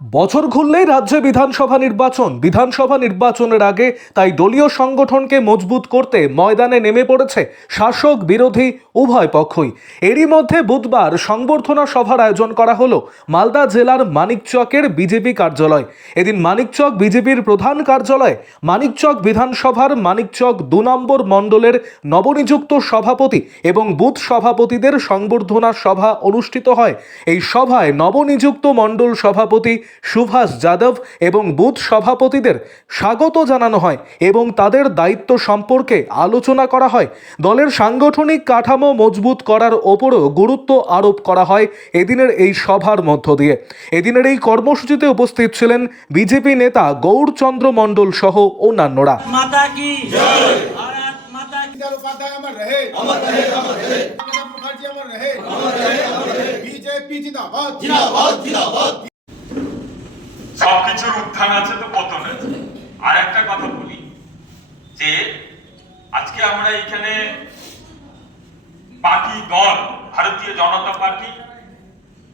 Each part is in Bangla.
বছর ঘুরলেই রাজ্যে বিধানসভা নির্বাচনের আগে তাই দলীয় সংগঠনকে মজবুত করতে ময়দানে নেমে পড়েছে শাসক বিরোধী উভয় পক্ষই। এরই মধ্যে বুধবার সংবর্ধনা সভার আয়োজন করা হলো মালদা জেলার মানিকচকের বিজেপি কার্যালয়। এদিন মানিকচক বিজেপির প্রধান কার্যালয়ে মানিকচক বিধানসভার মানিকচক ২ নম্বর মণ্ডলের নবনিযুক্ত সভাপতি এবং বুথ সভাপতিদের সংবর্ধনা সভা অনুষ্ঠিত হয়। এই সভায় নবনিযুক্ত মণ্ডল সভাপতি সুভাষ যাদব এবং বুথ সভাপতিদের স্বাগত জানানো হয় এবং তাদের দায়িত্ব সম্পর্কে আলোচনা করা হয়। দলের সাংগঠনিক কাঠামো মজবুত করার ওপরও গুরুত্ব আরোপ করা হয় এদিনের এই সভার মধ্য দিয়ে। এদিনের এই কর্মসূচিতে উপস্থিত ছিলেন বিজেপি নেতা গৌরচন্দ্র মণ্ডল সহ অন্যান্যরা। সবকিছুর উত্থান আছে তো পতন আছে। আর একটা কথা বলি যে আজকে আমরা এখানে পার্টি দল ভারতীয় জনতা পার্টি,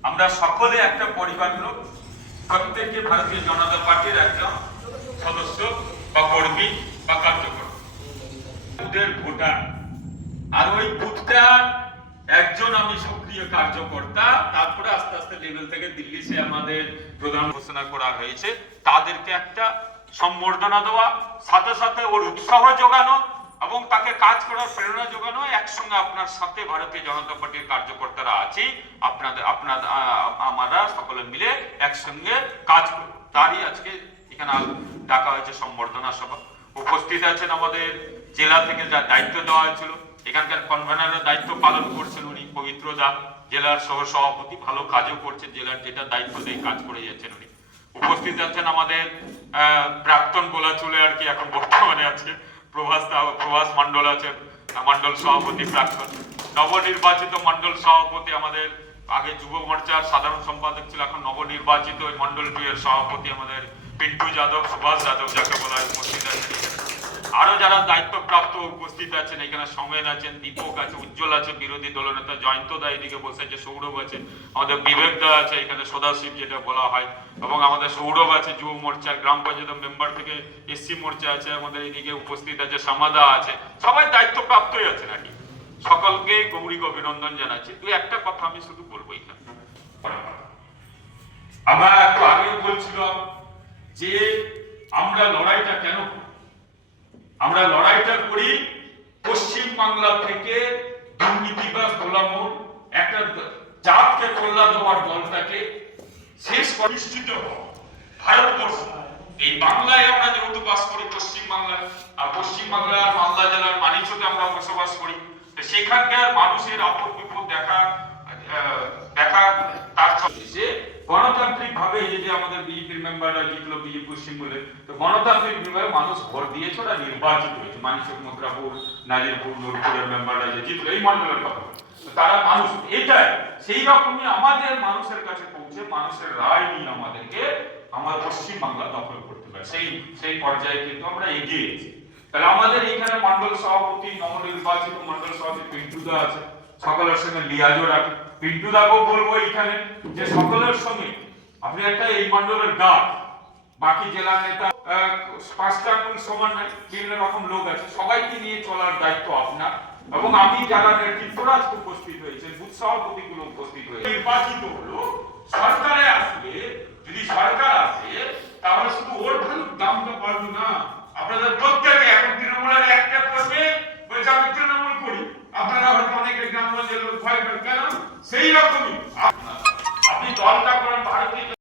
আমরা সকলে একটা পরিবার লোক, প্রত্যেকে ভারতীয় জনতা পার্টির একজন সদস্য বা কর্মী বা কার্যকর ভোটার। আর ওই বুথটার একজন আমি সক্রিয় কার্যকর্তা। তারপরে আস্তে আস্তে লেভেল থেকে দিল্লি সে আমাদের প্রধান ঘোষণা করা হয়েছে, তাদেরকে একটা সম্বর্ধনা দেওয়া, সাথে সাথে ওর উৎসাহ যোগানো এবং তাকে কাজ করার প্রেরণা যোগানো। একসঙ্গে আপনার সাথে ভারতীয় জনতা পার্টির কার্যকর্তারা আছি, আমরা সকলে মিলে একসঙ্গে কাজ করব। তারই আজকে এখানে ডাকা হয়েছে সম্বর্ধনা সভা। উপস্থিত আছেন আমাদের জেলা থেকে যা দায়িত্ব দেওয়া হয়েছিল, এখানকার কনভেনারের দায়িত্ব পালন করছেন উনি পবিত্র দা, জেলার সহ সভাপতি, ভালো কাজও করছেন, জেলার যেটা দায়িত্ব দিয়ে কাজ করে যাচ্ছেন উনি। উপস্থিত আছেন আমাদের প্রাক্তন গোলাচুলে আর কি এখন বর্তমানে আছে প্রভাস মন্ডল আছেন, মন্ডল সভাপতি প্রাক্তন, নবনির্বাচিত মন্ডল সভাপতি আমাদের আগে যুব মোর্চার সাধারণ সম্পাদক ছিল, এখন নবনির্বাচিত ওই মন্ডল 2 এর সভাপতি আমাদের পিন্টু যাদব, সুভাষ যাদব যাকে বলা হয়, উপস্থিত আছেন। আরো যারা দায়িত্বপ্রাপ্ত উপস্থিত আছেন এখানে, সমেন আছেন, দীপক আছে, উজ্জ্বল আছে, বিরোধী দলনেতা জয়ন্ত দা এদিকে বসে আছে, সৌরভ আছে, আমাদের বিবেক দা আছে এখানে, সদাশিব যেটা বলা হয়, এবং আমাদের সৌরভ আছে যুব মোর্চার গ্রাম পঞ্চায়েত মেম্বার থেকে, এসসি মোর্চা আছে আমাদের এদিকে উপস্থিত আছে, সামাদা আছে, সবাই দায়িত্বপ্রাপ্তই আছে নাকি। সকলকে গৌরীক অভিনন্দন জানাচ্ছি। তুই একটা কথা আমি শুধু বলবো এখানে, আমরা একটু আগেও বলছিলাম যে আমরা লড়াইটা কেন করি। আমরা লড়াইটা করি পশ্চিম বাংলা থেকে দুর্নীতিবাজ গোলামোর একটা জাতকে কল্যাণ দেওয়ার দলটাকে শেষ প্রতিষ্ঠিত ভারতবর্ষ। এই বাংলায় আমরা যেহেতু বাস করি পশ্চিম বাংলায়, আর পশ্চিম বাংলার মালদা জেলার মানিকচকে আমরা বসবাস করি, সেখানকার মানুষের আপদ বিপদ দেখা তার যে গণতান্ত্রিক ভাবে যে আমাদের বিজেপির মেম্বাররা জিতলো বিজেপি পশ্চিম বলে, তো গণতান্ত্রিক ভাবে মানুষ ভোট দিয়েছে, ওরা নির্বাচিত হয়েছে। মানিকচক, মথুরাপুর, নাজিরপুর, নূরপুরের মেম্বাররা যে জিতলো এই মন্ডলের কথা, তারা মানুষ এটাই সেই রকমই আমাদের মানুষের কাছে পৌঁছে মানুষের রায় নিয়ে আমাদেরকে আমার পশ্চিম বাংলা দখল করতে পারে, সেই পর্যায়ে কিন্তু আমরা এগিয়েছি। তাহলে আমাদের এইখানে মন্ডল সভাপতি, নবনির্বাচিত মন্ডল সভাপতি পিন্টুদা আছে, সকলের সঙ্গে লিয়াজও রাখে। পিন্টুদাকেও বলবো এইখানে যে সকলের সঙ্গে আপনি একটা এই মন্ডলের গাছ, বাকি জেলা নেতা 5টা আঙুল সমান নাই, বিভিন্ন রকম লোক আছে, সবাইকে নিয়ে চলার দায়িত্ব আপনার। এবং আমি যারা নেতৃত্বরা উপস্থিত হয়েছে, বুথ সভাপতি গুলো উপস্থিত হয়েছে, নির্বাচিত হলো, সরকারে আসলে যদি সরকার আসে তাহলে শুধু ওর ভালুর দামটা পারবো না, আপনাদের প্রত্যেকে এখন তৃণমূলের একটা করবে বলছে আমি তৃণমূল করি, আপনারা হয়তো অনেকে গ্রামগঞ্জের লোক ভয় পান, কেন সেই রকমই আপনি দলটা করেন ভারতীয়